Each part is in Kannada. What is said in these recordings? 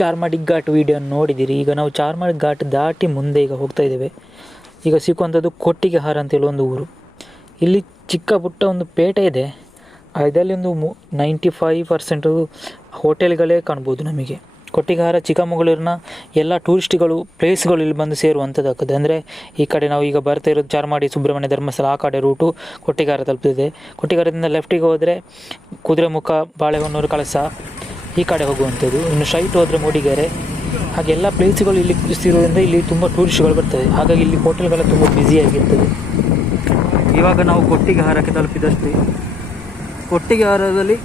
ಚಾರ್ಮಾಡಿ ಘಾಟ್ ವೀಡಿಯೋ ನೋಡಿದ್ದೀರಿ. ಈಗ ನಾವು ಚಾರ್ಮಾಡಿ ಘಾಟ್ ದಾಟಿ ಮುಂದೆ ಈಗ ಹೋಗ್ತಾ ಇದ್ದೇವೆ. ಈಗ ಸಿಕ್ಕುವಂಥದ್ದು ಕೊಟ್ಟಿಗೆಹಾರ ಅಂತೇಳಿ ಒಂದು ಊರು. ಇಲ್ಲಿ ಚಿಕ್ಕ ಪುಟ್ಟ ಒಂದು ಪೇಟೆ ಇದೆ. ಇದರಲ್ಲಿ ಒಂದು 95% ಹೋಟೆಲ್ಗಳೇ ಕಾಣ್ಬೋದು ನಮಗೆ. ಕೊಟ್ಟಿಗೆಹಾರ ಚಿಕ್ಕಮಗಳೂರಿನ ಎಲ್ಲ ಟೂರಿಸ್ಟ್ಗಳು ಪ್ಲೇಸ್ಗಳು ಇಲ್ಲಿ ಬಂದು ಸೇರುವಂಥದ್ದಾಗ್ತದೆ. ಅಂದರೆ ಈ ಕಡೆ ನಾವು ಈಗ ಬರ್ತಾ ಇರೋದು ಚಾರ್ಮಾಡಿ, ಸುಬ್ರಹ್ಮಣ್ಯ, ಧರ್ಮಸ್ಥಳ ಆ ಕಡೆ ರೂಟು ಕೊಟ್ಟಿಗೆಹಾರ ತಲುಪ್ತಿದೆ. ಕೊಟ್ಟಿಗೆಹಾರದಿಂದ ಲೆಫ್ಟಿಗೆ ಹೋದರೆ ಕುದುರೆಮುಖ, ಬಾಳೆಹೊನ್ನೂರು, ಕಳಸ ಈ ಕಡೆ ಹೋಗುವಂಥದ್ದು. ಇನ್ನು ಸ್ಟ್ರೈಟ್ ಹೋದರೆ ಮೂಡಿಗೆರೆ. ಹಾಗೆ ಎಲ್ಲ ಪ್ಲೇಸ್ಗಳು ಇಲ್ಲಿ ಇರೋದ್ರಿಂದ ಇಲ್ಲಿ ತುಂಬ ಟೂರಿಸ್ಟ್ಗಳು ಬರ್ತವೆ. ಹಾಗಾಗಿ ಇಲ್ಲಿ ಹೋಟೆಲ್ಗಳು ತುಂಬ ಬ್ಯುಸಿಯಾಗಿರ್ತದೆ. ಇವಾಗ ನಾವು ಕೊಟ್ಟಿಗೆಹಾರಕ್ಕೆ ತಲುಪಿದಷ್ಟೇ. ಕೊಟ್ಟಿಗೆಹಾರದಲ್ಲಿ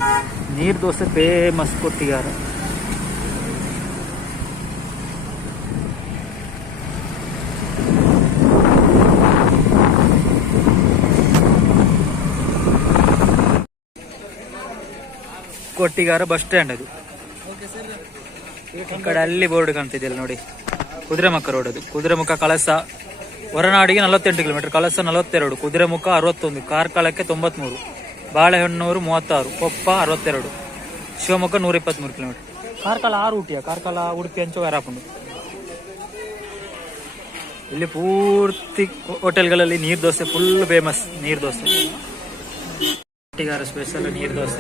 ನೀರು dosa famous. Kottigehara Kottigehara bus stand ಅದು. ಈ ಕಡೆ ಅಲ್ಲಿ ಬೋರ್ಡ್ ಕಾಣ್ತಿದೆಯಲ್ಲ ನೋಡಿ, ಕುದುರೆಮುಖ ರೋಡ್ ಅದು. ಕುದುರೆಮುಖ, ಕಳಸ, ಹೊರನಾಡಿಗೆ 48 ಕಿಲೋಮೀಟರ್, ಕಳಸ 42, ಕುದುರೆಮುಖ 61, ಕಾರ್ಕಳಕ್ಕೆ 93, ಬಾಳೆಹೊನ್ನೂರು 36, ಕೊಪ್ಪ 62, ಶಿವಮೊಗ್ಗ 123 ಕಿಲೋಮೀಟರ್. ಕಾರ್ಕಳ ಆ ರೂಟಿಯ, ಕಾರ್ಕಳ, ಉಡುಪಿ ಅಂಚು ಯಾರಾಪುಂಡು. ಇಲ್ಲಿ ಪೂರ್ತಿ ಹೋಟೆಲ್ಗಳಲ್ಲಿ ನೀರು ದೋಸೆ ಫುಲ್ ಫೇಮಸ್. ನೀರು ದೋಸೆ ಕೊಟ್ಟಿಗೆಹಾರ സ്പെഷ്യൽ നീർ ദോശ.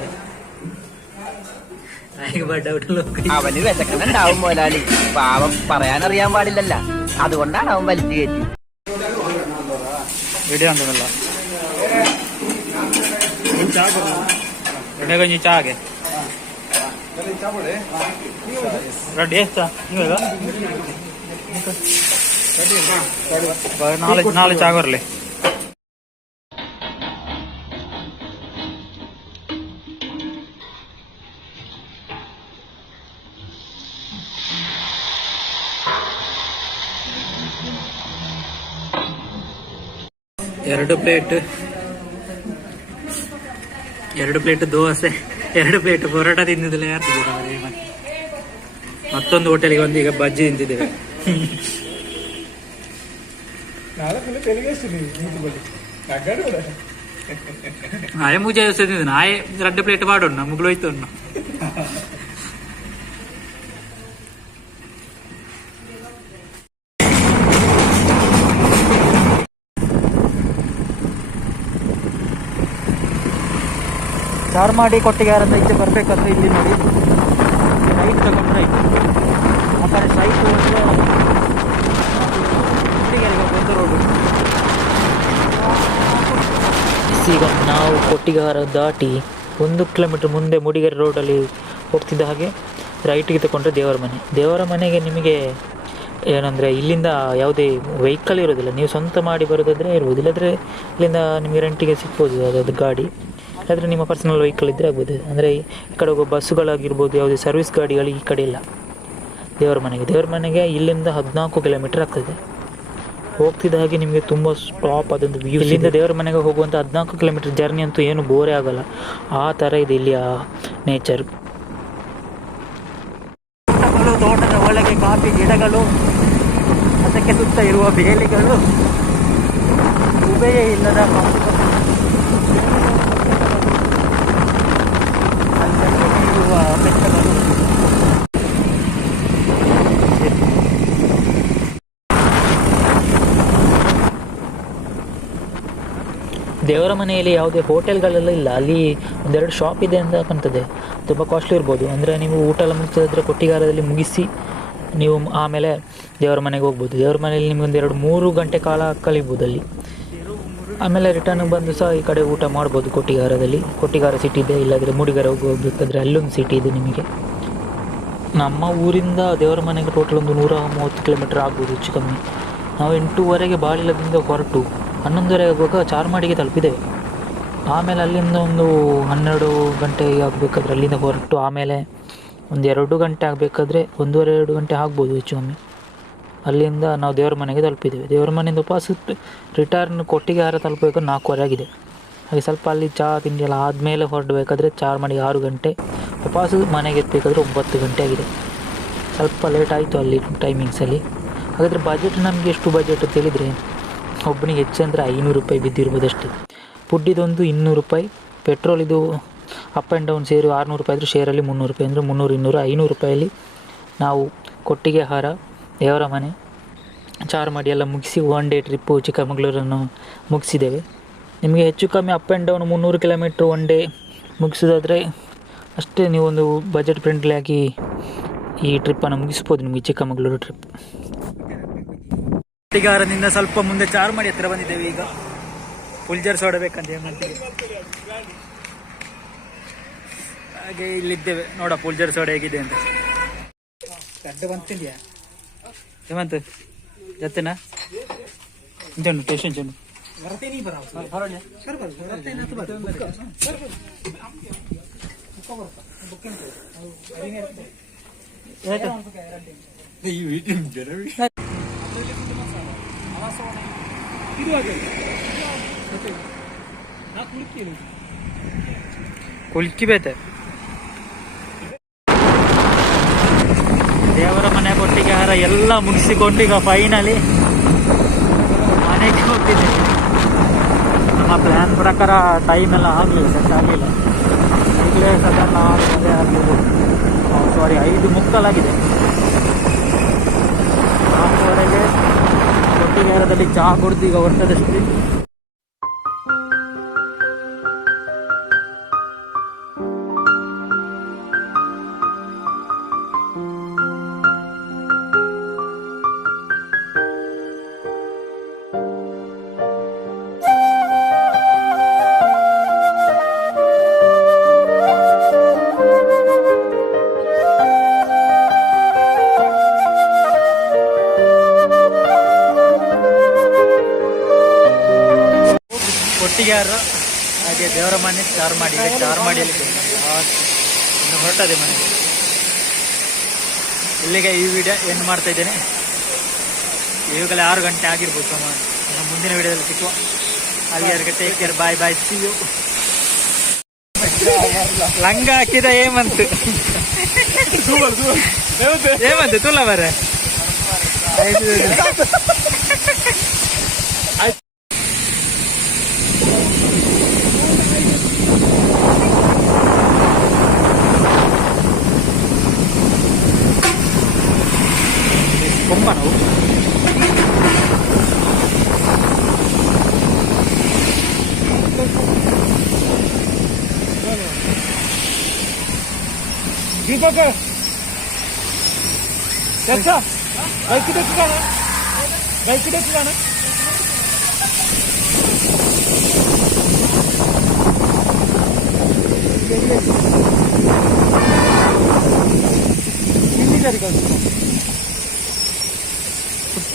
അവന് വിശക്കുന്നുണ്ടാവും മോലാലി, പാവം പറയാനറിയാൻ പാടില്ലല്ല, അതുകൊണ്ടാണ് അവൻ വലിച്ചു കയറ്റി. വീഡിയോ ഉണ്ടെന്നല്ല ಚಾಗೆ ರೆಡಿ ನಾಳೆ ಚಾಗ ಬರಲಿ. ಎರಡು ಪ್ಲೇಟ್ ದೋಸೆ, 2 ಪ್ಲೇಟ್ ಪರೋಟ ತಿಂದಿದ್ದಿಲ್ಲ ಯಾರು ತಿಂದಿದ್ದಾರೆ. ಮತ್ತೊಂದು ಹೋಟೆಲ್ಗೆ ಬಂದು ಈಗ ಬಜ್ಜಿ ತಿಂತಿದ್ದೇವೆ. ಆಯೆ ಮುಜೆ ತಿಂದಿದ್ದು ಆಯೆ 2 ಪ್ಲೇಟ್ ಮಾಡೋಣ ಮುಗ್ಲು ಹೋಯ್ತು. ಚಾರ್ಮಾಡಿ ಕೊಟ್ಟಿಗೆಹಾರದಿಂದ ಈಚೆ ಬರಬೇಕಂದ್ರೆ ಇಲ್ಲಿ ನೋಡಿ, ರೈಟ್ ತಗೊಂಡ್ರೆ ಆಯ್ತು. ಆ ಕಡೆ ಸ್ಟ್ರೈಟ್ ಹೋದರೆ ಕೊಟ್ಟಿಗೆಹಾರಿಗೆ ಒಂದು ರೋಡು. ಈಗ ನಾವು ಕೊಟ್ಟಿಗೆಹಾರ ದಾಟಿ 1 ಕಿಲೋಮೀಟರ್ ಮುಂದೆ ಮೂಡಿಗೆರೆ ರೋಡಲ್ಲಿ ಹೋಗ್ತಿದ್ದ ಹಾಗೆ ರೈಟಿಗೆ ತಗೊಂಡ್ರೆ ದೇವರ ಮನೆಗೆ ನಿಮಗೆ ಏನಂದರೆ ಇಲ್ಲಿಂದ ಯಾವುದೇ ವೆಹಿಕಲ್ ಇರೋದಿಲ್ಲ. ನೀವು ಸ್ವಂತ ಮಾಡಿ ಬರೋದಾದರೆ ಇರ್ಬೋದು, ಇಲ್ಲಾಂದರೆ ಇಲ್ಲಿಂದ ನಿಮಗೆ ರೆಂಟಿಗೆ ಸಿಗ್ಬೋದು ಅದಾದ ಗಾಡಿ. ಆದರೆ ನಿಮ್ಮ ಪರ್ಸನಲ್ ವೆಹಿಕಲ್ ಇದ್ದರೆ ಆಗ್ಬೋದು. ಅಂದರೆ ಈ ಕಡೆ ಹೋಗೋ ಬಸ್ಸುಗಳಾಗಿರ್ಬೋದು, ಯಾವುದೇ ಸರ್ವಿಸ್ ಗಾಡಿಗಳು ಈ ಕಡೆ ಇಲ್ಲ. ದೇವರ ಮನೆಗೆ ಇಲ್ಲಿಂದ 14 ಕಿಲೋಮೀಟರ್ ಆಗ್ತದೆ. ಹೋಗ್ತಿದ್ದ ಹಾಗೆ ನಿಮಗೆ ತುಂಬ ಸ್ಟಾಪ್ ಅದೊಂದು ವ್ಯೂ. ಇಲ್ಲಿಂದ ದೇವರ ಮನೆಗೆ ಹೋಗುವಂಥ 14 ಕಿಲೋಮೀಟರ್ ಜರ್ನಿ ಅಂತೂ ಏನು ಬೋರೇ ಆಗಲ್ಲ. ಆ ಥರ ಇದೆ ಇಲ್ಲಿಯ ನೇಚರ್. ತೋಟದ ಒಳಗೆ ಕಾಫಿ ಗಿಡಗಳು, ಅದಕ್ಕೆ ಸುತ್ತ ಇರುವ ಬೇಲಿಗಳು, ಉಭಯ ಇಲ್ಲದ ಬೆಟ್ಟಗಳು. ದೇವರ ಮನೆಯಲ್ಲಿ ಯಾವುದೇ ಹೋಟೆಲ್ಗಳೆಲ್ಲ ಇಲ್ಲ. ಅಲ್ಲಿ 1-2 ಶಾಪ್ ಇದೆ ಅಂತ ಕಾಣ್ತದೆ. ತುಂಬ ಕಾಸ್ಟ್ಲಿ ಇರ್ಬೋದು. ಅಂದರೆ ನೀವು ಊಟ ಎಲ್ಲ ಮುಗಿಸಿದ್ರೆ ಕೊಟ್ಟಿಗೆಹಾರದಲ್ಲಿ ಮುಗಿಸಿ ನೀವು ಆಮೇಲೆ ದೇವರ ಮನೆಗೆ ಹೋಗ್ಬೋದು. ದೇವರ ಮನೆಯಲ್ಲಿ ನಿಮಗೆ 2-3 ಗಂಟೆ ಕಾಲ ಕಳೀಬೋದು ಅಲ್ಲಿ. ಆಮೇಲೆ ರಿಟರ್ನ್ ಬಂದು ಸಹ ಈ ಕಡೆ ಊಟ ಮಾಡ್ಬೋದು ಕೊಟ್ಟಿಗೆಹಾರದಲ್ಲಿ. ಕೊಟ್ಟಿಗೆಹಾರ ಸಿಟಿ ಇದೆ, ಇಲ್ಲಾಂದರೆ ಮೂಡಿಗೆರೆ ಹೋಗಬೇಕಾದ್ರೆ ಅಲ್ಲೊಂದು ಸಿಟಿ ಇದೆ ನಿಮಗೆ. ನಮ್ಮ ಊರಿಂದ ದೇವರ ಮನೆಗೆ ಟೋಟಲ್ ಒಂದು 130 ಕಿಲೋಮೀಟರ್ ಆಗ್ಬೋದು ಹೆಚ್ಚು ಕಮ್ಮಿ. ನಾವು 8:30ಗೆ ಬಾಳಿಲದಿಂದ ಹೊರಟು 11:30 ಆಗುವಾಗ ಚಾರ್ಮಾಡಿಗೆ ತಲುಪಿದ್ದೇವೆ. ಆಮೇಲೆ ಅಲ್ಲಿಂದ ಒಂದು 12 ಗಂಟೆ ಆಗಬೇಕಾದ್ರೆ ಅಲ್ಲಿಂದ ಹೊರಟು ಆಮೇಲೆ ಒಂದು 2 ಗಂಟೆ ಆಗಬೇಕಾದ್ರೆ 1:30-2 ಗಂಟೆ ಆಗ್ಬೋದು ಹೆಚ್ಚು ಕಮ್ಮಿ. ಅಲ್ಲಿಂದ ನಾವು ದೇವರ ಮನೆಗೆ ತಲುಪಿದ್ದೇವೆ. ದೇವರ ಮನೆಯಿಂದ ವಾಪಸ್ ರಿಟರ್ನ್ ಕೊಟ್ಟಿಗೆಹಾರ ತಲುಪಬೇಕಾದ್ರೆ 4:15 ಆಗಿದೆ. ಹಾಗೆ ಸ್ವಲ್ಪ ಅಲ್ಲಿ ಚಹಾ ತಿಂಡಿ ಎಲ್ಲ ಆದಮೇಲೆ ಹೊರಡಬೇಕಾದ್ರೆ ಚಾರ್ಮಾಡಿಗೆ 6 ಗಂಟೆ, ವಾಪಸ್ ಮನೆಗೆ ಎತ್ತಬೇಕಾದ್ರೆ 9 ಗಂಟೆ ಆಗಿದೆ. ಸ್ವಲ್ಪ ಲೇಟ್ ಆಯಿತು ಅಲ್ಲಿ ಟೈಮಿಂಗ್ಸಲ್ಲಿ. ಹಾಗಾದರೆ ಬಜೆಟ್ ನಮಗೆ ಎಷ್ಟು ಬಜೆಟ್ ಅಂತ ಹೇಳಿದರೆ ಒಬ್ಬನಿಗೆ ಹೆಚ್ಚಂದರೆ 500 ರೂಪಾಯಿ ಬಿದ್ದಿರ್ಬೋದು ಅಷ್ಟೇ. ಫುಡ್ಡಿದೊಂದು 200 ರೂಪಾಯಿ, ಪೆಟ್ರೋಲ್ ಇದು ಅಪ್ ಆ್ಯಂಡ್ ಡೌನ್ ಸೇರಿ 600 ರೂಪಾಯಿ ಇದ್ದರೆ ಶೇರಲ್ಲಿ 300 ರೂಪಾಯಿ, ಅಂದರೆ 300, 200, 500 ರೂಪಾಯಲ್ಲಿ ನಾವು ಕೊಟ್ಟಿಗೆಹಾರ, ದೇವರ ಮನೆ, ಚಾರ್ಮಾಡಿ ಎಲ್ಲ ಮುಗಿಸಿ 1 ಡೇ ಟ್ರಿಪ್ಪು ಚಿಕ್ಕಮಗಳೂರನ್ನು ಮುಗಿಸಿದ್ದೇವೆ. ನಿಮಗೆ ಹೆಚ್ಚು ಕಮ್ಮಿ up and down 300 kilometre 1 day ಮುಗಿಸೋದಾದರೆ ಅಷ್ಟೇ, ನೀವೊಂದು ಬಜೆಟ್ ಫ್ರೆಂಡ್ಲಿ ಆಗಿ ಈ ಟ್ರಿಪ್ಪನ್ನು ಮುಗಿಸ್ಬೋದು. ನಿಮಗೆ ಚಿಕ್ಕಮಗಳೂರು ಟ್ರಿಪ್. ಕೊಟ್ಟಿಗೆಹಾರದಿಂದ ಸ್ವಲ್ಪ ಮುಂದೆ ಚಾರ್ಮಾಡಿ ಹತ್ತಿರ ಬಂದಿದ್ದೇವೆ. ಈಗ ಫುಲ್ಜರ್ಸ್ ಹೊಡಬೇಕಂತ ಹೇಮಂತಿಗೆ, ಹಾಗೆ ಇಲ್ಲಿದ್ದೇವೆ. ನೋಡ ಫುಲ್ಜರ್ಸ್ ಹೊಡೆ ಹೇಗಿದೆ ಅಂತ. ಗಡ್ಡೆ ಬಂತಿದ್ಯಾ ಹೇಮಂತ್ ಜತೆನಾ ಇಂಚು ಟೇಷನ್ ಚೆಂಡು ಕುಲ್ಕಿ ಬೇತೆ ದೇವರ ಮನೆ, ಕೊಟ್ಟಿಗೆಹಾರ ಎಲ್ಲ ಮುಗಿಸಿಕೊಂಡು ಈಗ ಫೈನಲಿ ಮನೆಗೆ ಹೋಗ್ತಿದ್ದೇವೆ. ನಮ್ಮ ಪ್ಲ್ಯಾನ್ ಪ್ರಕಾರ ಟೈಮ್ ಎಲ್ಲ ಆಗಲಿಲ್ಲ, ಸೆಟ್ ಆಗಲಿಲ್ಲ. ಈಗಲೇ ಸಾಧಾರಣ 6 ಆಗಿರ್ಬೋದು, ಸಾರಿ 5 ಮುಕ್ಕಾಲಾಗಿದೆ. 4:30ಗೆ ಕೊಟ್ಟಿಗೆಹಾರದಲ್ಲಿ ಚಹಾ ಕುಡಿದು ಈಗ ಹೊರಟದಷ್ಟೇ. ಕೊಟ್ಟಿಗೆಹಾರ ಹಾಗೆ ದೇವರ ಮನೆ, ಚಾರ್ಮಾಡಿ. ಚಾರ್ಮಾಡಿಯಲ್ಲಿ ಇನ್ನು ಹೊರಟದೆ ಮನೆಗೆ. ಇಲ್ಲಿಗೆ ಈ ವಿಡಿಯೋ ಎಂಡ್ ಮಾಡ್ತಾ ಇದ್ದೇನೆ. ಈಗಲೇ 6 ಗಂಟೆ ಆಗಿರ್ಬೋದು ಸುಮಾರು. ನಮ್ಮ ಮುಂದಿನ ವಿಡಿಯೋದಲ್ಲಿ ಸಿಕ್ಕುವ. ಅಲ್ಲಿವರೆಗೆ take care, bye bye, see you. ಲಂಗ ಹಾಕಿದ ಹೇಮಂತ್ ತುಲ್ಲ ಬರ ಕೊಂಬ ನಾವು दीपक अच्छा बाइक देखा ना, बाइक देखा ना.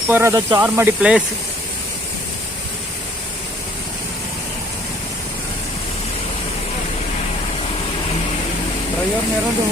ಸೂಪರ್ ಆದ ಚಾರ್ಮಾಡಿ ಪ್ಲೇಸ್. ड्राइवर मेरा तो